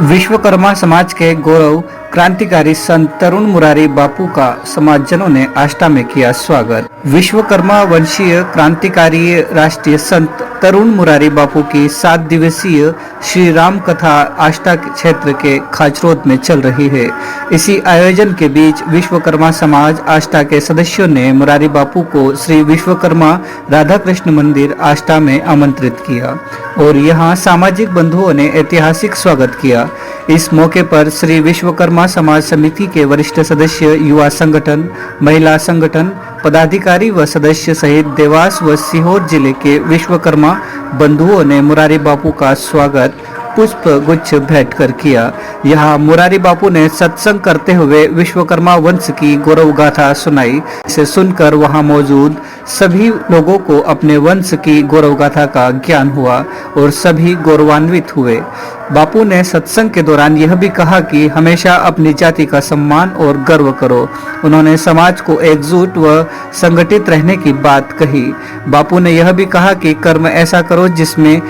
विश्वकर्मा समाज के गौरव क्रांतिकारी संत तरुण मुरारी बापू का समाजजनों ने आष्टा में किया स्वागत। विश्वकर्मा वंशीय क्रांतिकारी राष्ट्रीय संत तरुण मुरारी बापू की 7 दिवसीय श्री राम कथा आष्टा क्षेत्र के खाचरोद में चल रही है। इसी आयोजन के बीच विश्वकर्मा समाज आष्टा के सदस्यों ने मुरारी बापू को श्री विश्वकर्मा राधा कृष्ण मंदिर आष्टा में आमंत्रित किया और यहाँ सामाजिक बंधुओं ने ऐतिहासिक स्वागत किया। इस मौके पर श्री विश्वकर्मा समाज समिति के वरिष्ठ सदस्य, युवा संगठन, महिला संगठन, पदाधिकारी व सदस्य सहित देवास व सीहोर जिले के विश्वकर्मा बंधुओं ने मुरारी बापू का स्वागत पुष्प गुच्छ भेंट कर किया। यहाँ मुरारी बापू ने सत्संग करते हुए विश्वकर्मा वंश की गौरव गाथा सुनाई। इसे सुनकर वहाँ मौजूद सभी लोगों को अपने वंश की गौरव गाथा का ज्ञान हुआ और सभी गौरवान्वित हुए। बापू ने सत्संग के दौरान यह भी कहा कि हमेशा अपनी जाति का सम्मान और गर्व करो। उन्होंने समाज को एकजुट व संगठित रहने की बात कही। बापू ने यह भी कहा कि कर्म ऐसा करो जिसमें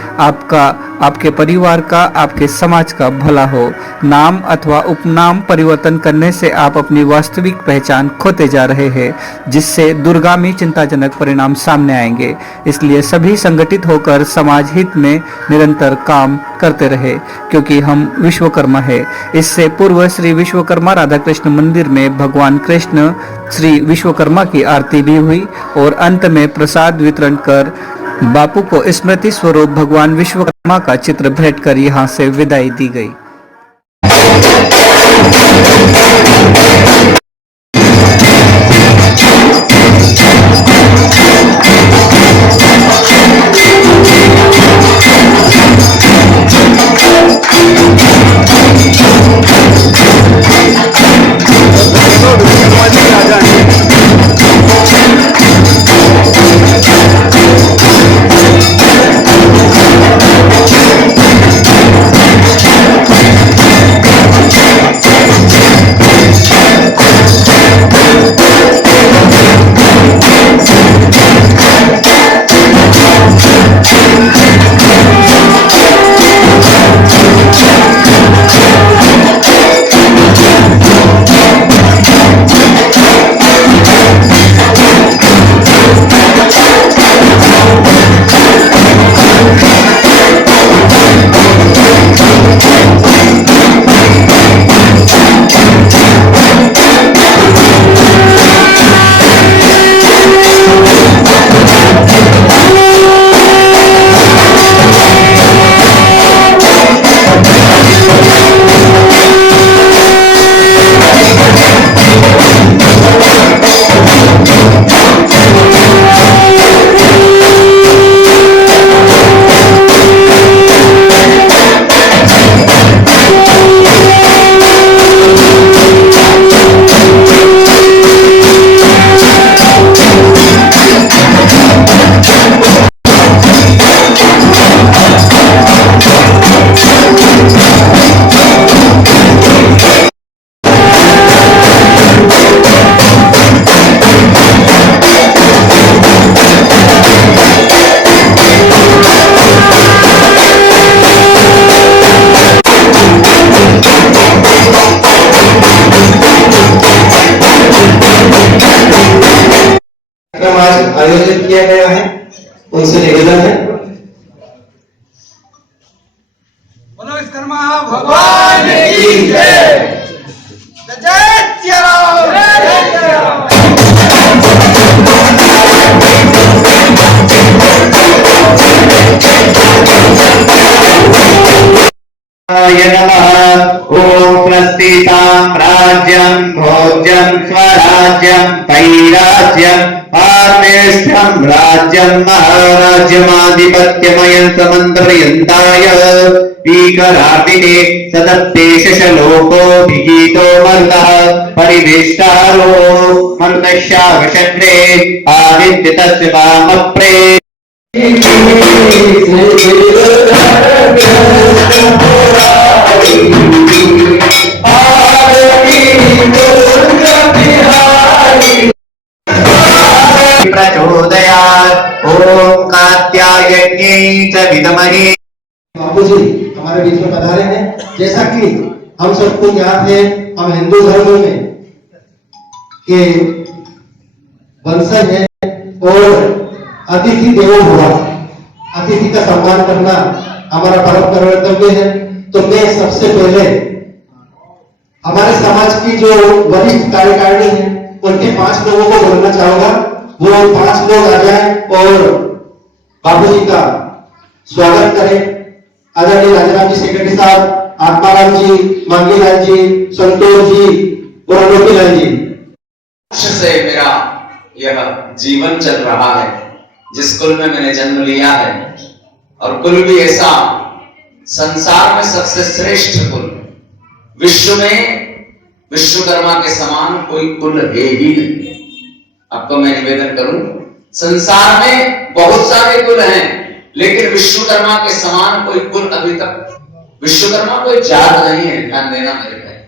आपके परिवार का, आपके समाज का भला हो। नाम अथवा उपनाम परिवर्तन करने से आप अपनी वास्तविक पहचान खोते जा रहे हैं, जिससे दूरगामी चिंताजनक परिणाम सामने आएंगे। इसलिए सभी संगठित होकर समाज हित में निरंतर काम करते रहे, क्योंकि हम विश्वकर्मा है। इससे पूर्व श्री विश्वकर्मा राधा कृष्ण मंदिर में भगवान कृष्ण श्री विश्वकर्मा की आरती भी हुई और अंत में प्रसाद वितरण कर बापू को स्मृति स्वरूप भगवान विश्वकर्मा का चित्र भेंट कर यहाँ से विदाई दी गई। आयोजित किया गया है, उनसे निवेदन है। बोलो विश्वकर्मा भगवान की जय। जय श्री राम, जय श्री राम। ओम प्रस्थितां राज्यं भोज्यं स्वराज्यं पैराज्यं आर्मेष्ठं राज्यं महाराज्यमाधिपत्यमयं समन्त्रयन्ताय पीकरार्पिते सदत्ते शशलोको विगीतो मरुतः परिवेष्टारो मरुतश्चावशत्रे आदित्यतस्य वामप्रे प्रचोदयात् ओम कात्यायन्यै च विद्महे बापूजी हमारे बीच में पधारे हैं। जैसा कि हम सबको याद है, हम हिंदू धर्म में के वंशज हैं और अतिथि देवो भव, अतिथि का सम्मान करना हमारा परम कर्तव्य है। तो मैं सबसे पहले हमारे समाज की जो वरिष्ठ कार्यकारिणी है उनके 5 लोगों को बोलना चाहूंगा। वो 5 लोग आ जाए और बाबूजी का स्वागत करें। आदरणीय राजाराम जी सेक्रेटरी साहब, आत्माराम जी, मांगीलाल जी, संतोष जी और अनोखीलाल जी। से मेरा यह जीवन चल रहा है, जिस कुल में मैंने जन्म लिया है, और कुल भी ऐसा संसार में सबसे श्रेष्ठ कुल, विश्व में विश्वकर्मा के समान कोई कुल है ही नहीं। आपको मैं निवेदन करूं, संसार में बहुत सारे कुल हैं, लेकिन विश्वकर्मा के समान कोई कुल अभी तक, विश्वकर्मा कोई जात नहीं है, ध्यान देना मेरे भाई,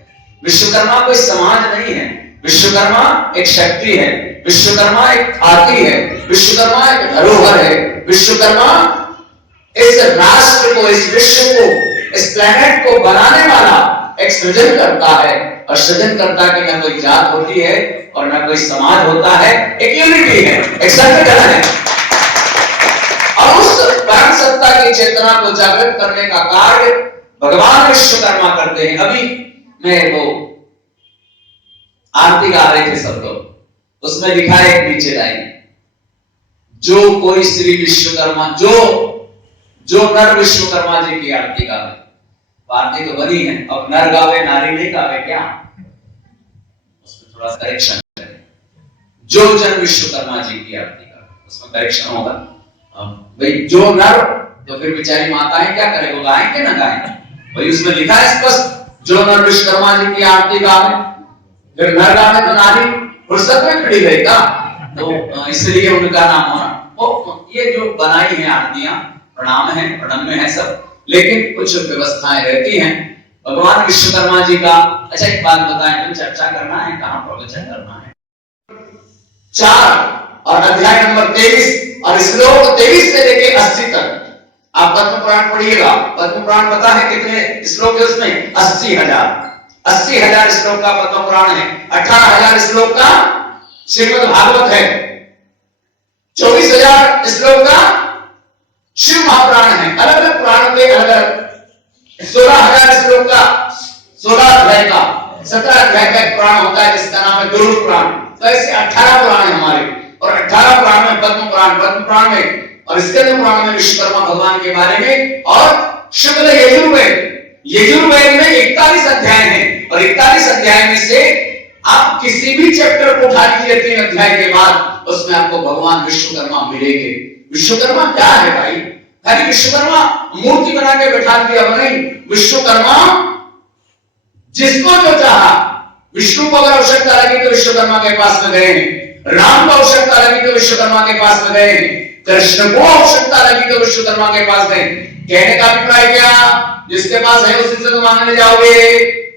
विश्वकर्मा कोई समाज नहीं है, विश्वकर्मा एक शक्ति है, विश्वकर्मा एक ख्याति है, विश्वकर्मा एक धरोहर है, विश्वकर्मा इस राष्ट्र को, इस विश्व को, इस प्लेनेट को बनाने वाला एक सृजन करता है। और सृजन करता कि न कोई जात होती है और न कोई समाज होता है, एक यूनिटी है, एक संगठन है। और उस परम सत्ता की चेतना को जागृत करने का कार्य भगवान विश्वकर्मा करते हैं। अभी मैं वो आरती गा रहे थे सब लोग, उसमें लिखा है एक नीचे लाइन, जो कोई श्री विश्वकर्मा, जो नर विश्वकर्मा जी की आरती गावे, आरती तो बनी है, अब नर गावे नारी नहीं गावे क्या, उसमें थोड़ा करेक्शन है। जो जन विश्वकर्मा जी की आरती गावे, उसमें करेक्शन होगा। भाई जो नर, तो फिर बेचारी माताएं क्या करें, वो गाएं कि ना गाएं? भाई उसमें लिखा है स्पष्ट, जो नर विश्वकर्मा जी की आरती गावे, फिर नर गावे तो नारी फुर्सत में खड़ी रहेगा, तो इसलिए उनका नाम होना। ये जो बनाई है आरतियां, प्रणाम है, प्रणम्य है सब, लेकिन कुछ व्यवस्थाएं रहती हैं भगवान विश्वकर्मा जी का। अच्छा एक बात बताएं, तो चर्चा करना है, कहां प्रवचन करना है? 4 और अध्याय नंबर 23 और श्लोक 23 से लेके 80 तक आप पद्म पुराण पढ़िएगा। पद्म पुराण पता है कितने श्लोक है उसमें? 80,000 श्लोक का पद्म पुराण है। 18,000 श्लोक का श्रीमद् भागवत है। 24,000 श्लोक का शिव महापुराण है। अलग अलग पुराणों के अलग 16,000 श्लोक का 16 अध्याय का 17 अध्याय का एक पुराण होता है जिसका नाम है गरुड़ पुराण। तो ऐसे 18 पुराण है हमारे, और 18 पुराण में पद्म पुराण में और स्कंद पुराण में विश्वकर्मा भगवान के बारे में, और शुक्ल यजुर्वेद में 41 अध्याय हैं, और 41 अध्याय में से आप किसी भी चैप्टर को उठा लीजिए 3 अध्याय के बाद, उसमें आपको भगवान विश्वकर्मा मिलेंगे। विश्वकर्मा क्या है भाई? खाली विश्वकर्मा मूर्ति बना के बैठा दिया नहीं। विश्वकर्मा जिसको जो चाहा, विष्णु को अगर आवश्यकता लगी तो विश्वकर्मा के पास में गए हैं, राम को आवश्यकता लगी तो विश्वकर्मा के पास में गए हैं, कृष्ण को आवश्यकता लगी तो विश्वकर्मा के पास गए। कहने का अभिप्राय क्या? जिसके पास है उसी से तो मांगने जाओगे,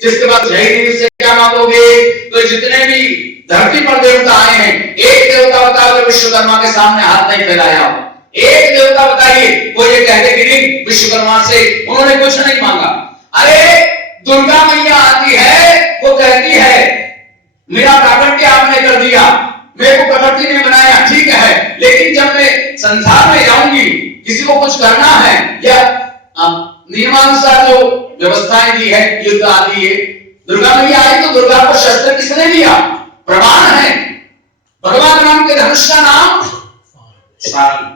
जिसके पास है नहीं उससे क्या मांगोगे? तो जितने भी धरती पर देवता आए हैं, एक देवता बताओ जो विश्वकर्मा के सामने हाथ नहीं फैलाया। एक देवता बताइए वो ये कहते कि नहीं विश्वकर्मा से उन्होंने कुछ नहीं मांगा। अरे दुर्गा मैया आती है, वो कहती है मेरा प्राकट्य आपने कर दिया, मेरे को प्रकृति ने बनाया, ठीक है, लेकिन जब मैं संसार में जाऊंगी, किसी को कुछ करना है या नियमानुसार जो व्यवस्थाएं दी है, युद्ध आदि है, दुर्गा मैया आई तो दुर्गा को शस्त्र किसने दिया? प्रमाण है, भगवान राम के धनुष का नाम सारंग,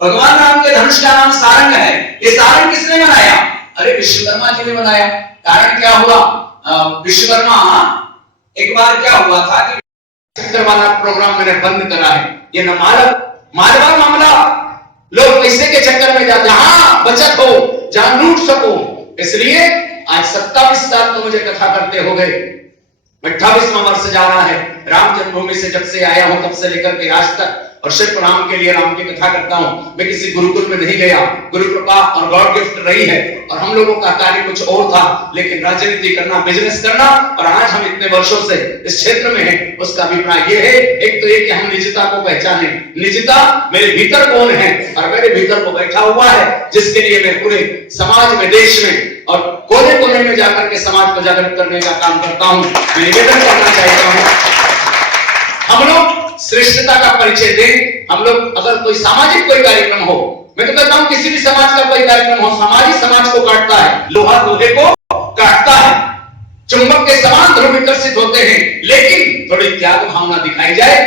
भगवान राम के धनुष का नाम सारंग है। ये सारंग किसने बनाया? अरे विश्वकर्मा जी ने बनाया। कारण क्या हुआ? विश्वकर्मा एक बार क्या हुआ था कि वाला प्रोग्राम मैंने बंद करा है, ये न मालवा मामला, लोग पैसे के चक्कर में जहां बचत हो, जहां लूट सको, इसलिए आज 27 साल तो मुझे कथा करते हो गए, 28वां वर्ष जा रहा है। राम जन्मभूमि से जब से आया हूं तब से लेकर के आज तक और सिर्फ राम के लिए राम की कथा करता हूं। मैं किसी गुरुकुल में नहीं गया, गुरु कृपा और गॉड गिफ्ट रही है, और हम लोगों का कार्य कुछ और था, लेकिन राजनीति करना, बिजनेस करना, और आज हम इतने वर्षों से इस क्षेत्र में हैं। उसका अभिप्राय ये है, एक तो ये कि हम निजता को पहचाने, निजता मेरे भीतर कौन है, और मेरे भीतर वो बैठा हुआ है जिसके लिए मैं पूरे समाज में, देश में और कोने कोने में जाकर के समाज को जागृत करने का काम करता हूं। मैं निवेदन करना चाहता हूं, हम लोग श्रेष्ठता का परिचय दें। हम लोग अगर कोई सामाजिक कोई कार्यक्रम हो, मैं तो कहता हूं किसी भी समाज का कोई कार्यक्रम हो, समाज समाज को काटता है, लोहा लोहे को काटता है, चुंबक के समान ध्रुव विकसित होते हैं, लेकिन थोड़ी त्याग भावना दिखाई जाए,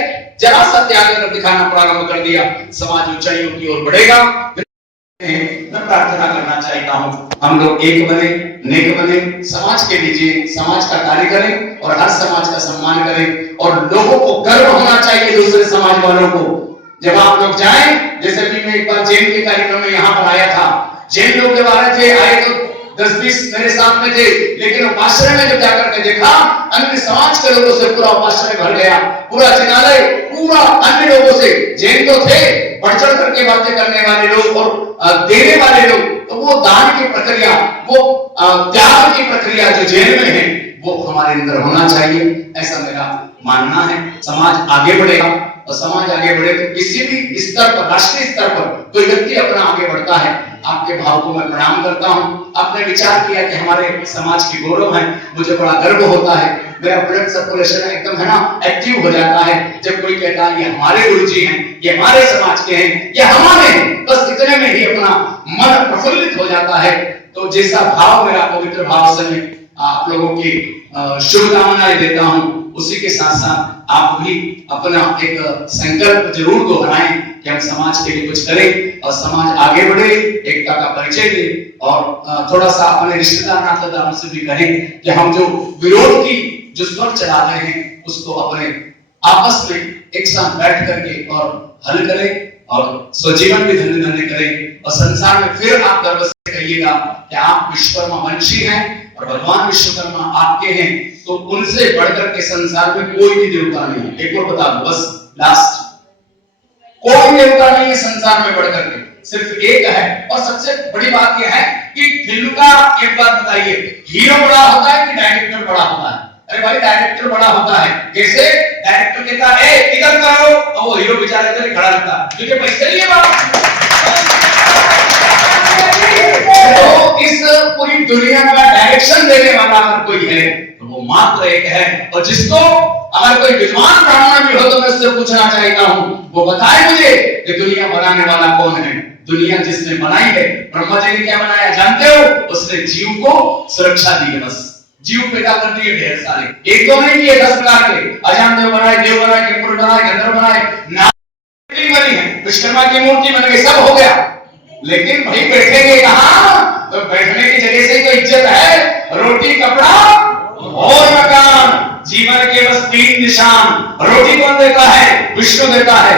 जरा सा त्याग अगर दिखाना प्रारंभ कर दिया, समाज ऊंचाइयों की ओर बढ़ेगा। मैं प्रार्थना करना चाहता हूं, हम लोग एक बने, नेक बने, समाज के लिए समाज का कार्य करें और हर समाज का सम्मान करें, और लोगों को गर्व होना चाहिए दूसरे समाज वालों को। जब आप लोग जाएं, जैसे भी मैं एक बार जैन के कार्यक्रम में यहां पर आया था, जैन लोग जब आए थे, आए तो 10-20 मेरे साथ में थे, लेकिन उपाश्रय में जब जाकर के देखा, अन्य समाज के लोगों से पूरा उपाश्रय भर गया, पूरा जिनालय पूरा अन्य लोगों से। जैन तो थे बढ़ चढ़ करके बातें करने वाले लोग और देने वाले लोग, तो वो दान की प्रक्रिया, वो त्याग की प्रक्रिया जो जैन में है, वो हमारे अंदर होना चाहिए, ऐसा मेरा मानना है। समाज आगे बढ़ेगा, और समाज आगे बढ़े तो किसी भी स्तर पर, राष्ट्रीय स्तर पर कोई व्यक्ति अपना आगे बढ़ता है। आपके भाव को मैं प्रणाम करता हूं। आपने विचार किया कि हमारे समाज की गौरव है, मुझे बड़ा गर्व होता है, मेरा ब्लड सर्कुलेशन एकदम है ना एक्टिव हो जाता है जब कोई कहता है ये हमारे गुरुजी हैं, ये हमारे समाज के हैं, ये हमारे हैं, बस इतने में ही अपना मन प्रफुल्लित हो जाता है। तो जैसा भाव मेरा पवित्र भाव से मैं आप लोगों की शुभकामनाएं देता हूं, उसी के साथ साथ आप भी अपना एक संकल्प जरूर दोहराएं कि हम समाज के लिए कुछ करें और समाज आगे बढ़े, एकता का परिचय दे, और थोड़ा सा अपने रिश्तेदार नातेदारों से भी कहें कि हम जो विरोध की जो स्वर चला रहे हैं उसको अपने आपस में एक साथ बैठ करके और हल करें, और स्वजीवन भी धन्य धन्य करें, और संसार में फिर आप गर्व से कहिएगा कि आप विश्वकर्मा वंशी हैं और भगवान विश्वकर्मा आपके हैं, तो उनसे बढ़कर के संसार में कोई भी देवता नहीं है। एक और बता दो बस लास्ट, कोई देवता नहीं है संसार में बढ़कर के, सिर्फ एक है। और सबसे बड़ी बात यह है कि फिल्म का एक बात बताइए, हीरो बड़ा होता है कि डायरेक्टर बड़ा होता है? अरे भाई डायरेक्टर बड़ा होता है। कैसे? डायरेक्टर कहता है ए इधर करो, और वो हीरो बेचारा इधर खड़ा रहता है, तुझे पैसे लिए बात। तो इस पूरी दुनिया का डायरेक्शन देने वाला अगर कोई है तो वो मात्र एक है, और जिसको अगर कोई विद्वान ब्राह्मण भी हो तो मैं उससे पूछना चाहता हूं, वो बताए मुझे कि दुनिया बनाने वाला कौन है। दुनिया जिसने बनाई है, ब्रह्मा जी ने क्या बनाया जानते हो? उसने जीव को सुरक्षा दी है, बस जीव पैदा कर दिए ढेर सारे, एक दो नहीं किए, 10 प्रकार के, अजान देव बनाए, देव बनाए, किंपुर बनाए, गंधर्व बनाए, नारी बनी है, विश्वकर्मा की मूर्ति बन गई, सब हो गया। लेकिन भाई बैठेंगे कहां? तो बैठने की जगह से तो इज्जत है, रोटी कपड़ा और मकान, जीवन के बस 3 निशान। रोटी कौन देता है? विष्णु देता है।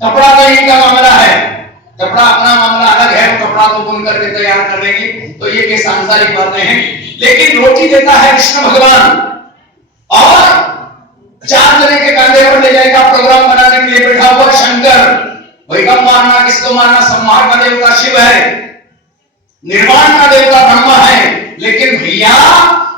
कपड़ा तो इनका मामला है, कपड़ा अपना मामला अलग है, वो कपड़ा तो बुन करके तैयार कर लेंगे, तो ये के सांसारिक बातें हैं। लेकिन रोटी देता है विष्णु भगवान, और 4 जने के कंधे पर ले जाएगा प्रोग्राम बनाने के लिए बैठा हुआ शंकर। वही कम मारना, किसको मारना? संहार का देवता शिव है, निर्माण का देवता ब्रह्मा है। लेकिन भैया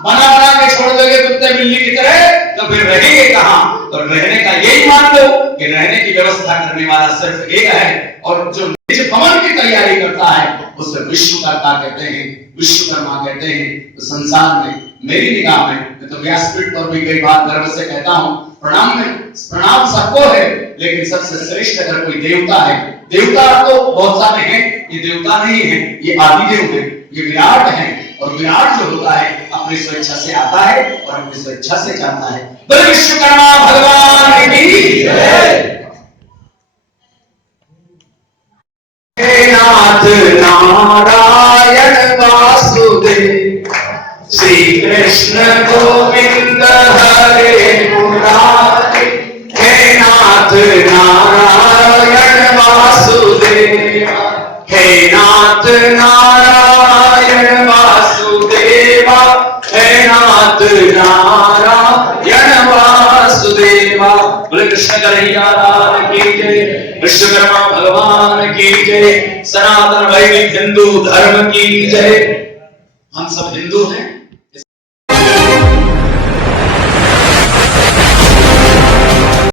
बना बना के छोड़ दोगे कुत्ते बिल्ली की तरह, तो फिर रहेंगे कहां? तो रहने का यही मान लो कि रहने की व्यवस्था करने वाला सिर्फ एक है, और जो निज भवन की तैयारी करता है उसे विश्वकर्ता कहते हैं, विश्वकर्मा कहते हैं। तो संसार में मेरी निगाह में, मैं तो व्यासपीठ पर भी कई बार गर्व से कहता हूं, प्रणाम सबको है, लेकिन सबसे श्रेष्ठ अगर कोई देवता है, देवता तो बहुत सारे हैं, ये देवता नहीं है, ये आदिदेव है, ये विराट है। और विराट जो होता है अपनी स्वेच्छा से आता है और अपनी स्वेच्छा से जाता है। बोले विश्वकर्मा भगवान की जय। नाथ नारायण वासुदेव, श्री कृष्ण गोविंद हरे मुरारी, हे नाथ नारायण वासुदेव, हे नाथ नारायण वासुदेवा, हे नाथ नारायण वासुदेवा। बोले कृष्ण कन्हैया लाल की जय, विश्वकर्मा भगवान की जय, सनातन वैदिक हिंदू धर्म की जय। हम सब हिंदू हैं,